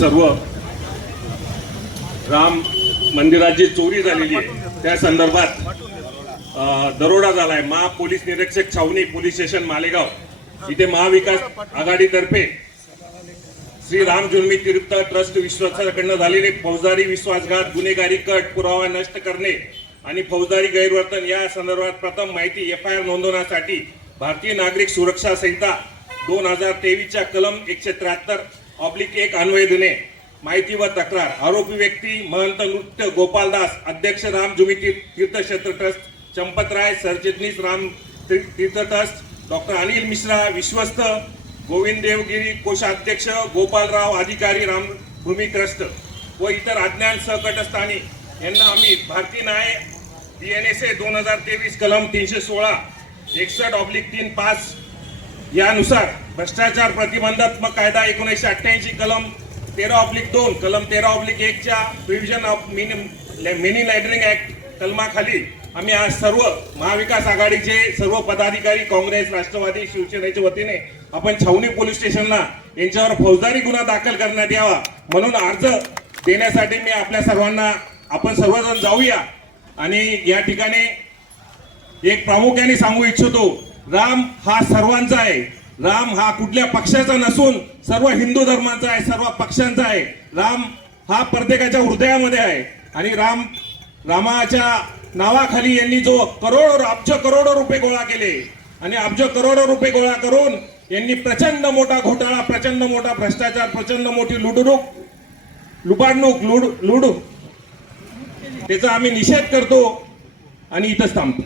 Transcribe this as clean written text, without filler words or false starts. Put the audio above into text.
सर्व राम मंदिराची चोरी झालेली आहे त्या संदर्भात दरोडा झालाय। पोलीस निरीक्षक छावणी पोलीस स्टेशन मालेगाव इथे महाविकास आघाडीतर्फे श्री राम जन्मभूमी तीर्थ ट्रस्ट विश्वासाकडनं झालेले फौजदारी विश्वासघात गुन्हेगारी कट पुरावा नष्ट करणे आणि फौजदारी गैरवर्तन या संदर्भात प्रथम माहिती FIR नोंदवण्यासाठी भारतीय नागरिक सुरक्षा संहिता 2023च्या कलम 173/1 अन्वये माहिती व तक्रार आरोपी व्यक्ती महंत नृत्य गोपालदास अध्यक्ष राम जन्मभूमी तीर्थक्षेत्र ट्रस्ट चंपतराय सरचिटणीस राम तीर्थ ट्रस्ट डॉक्टर अनिल मिश्रा विश्वस्त गोविंद देवगिरी कोषाध्यक्ष गोपालराव अधिकारी रामभूमी ट्रस्ट व इतर अज्ञान सहकटस्थानी यांना आम्ही भारतीय न्याय DNSA 2023 कलम 316/61/3 यानुसार भ्रष्टाचार प्रतिबंधात्मक कायदा 1988 कलम 13/2 कलम 13/1 च्या प्रिव्हिजन ऑफ मनी लॉन्ड्रिंग ऍक्ट कलमाखाली आम्ही आज सर्व महाविकास आघाडीचे सर्व पदाधिकारी काँग्रेस राष्ट्रवादी शिवसेनेच्या वतीने आपण छावणी पोलीस स्टेशनला यांच्यावर फौजदारी गुन्हा दाखल करण्यात यावा म्हणून अर्ज देण्यासाठी मी आपल्या सर्वांना आपण सर्वजण जाऊया। आणि या ठिकाणी एक प्रामुख्याने सांगू इच्छितो, राम हा सर्वांचा आहे। राम हा कुठल्या पक्षाचा नसून सर्व हिंदू धर्माचा आहे, सर्व पक्षांचा आहे। राम हा प्रत्येकाच्या हृदयामध्ये आहे आणि रामाच्या नावाखाली यांनी जो अब्ज करोडो रुपये गोळा केले आणि अब्ज करोडो रुपये गोळा करून यांनी प्रचंड मोठा घोटाळा, प्रचंड मोठा भ्रष्टाचार, प्रचंड मोठी लुबाडणूक त्याचा आम्ही निषेध करतो आणि इथंच थांबतो।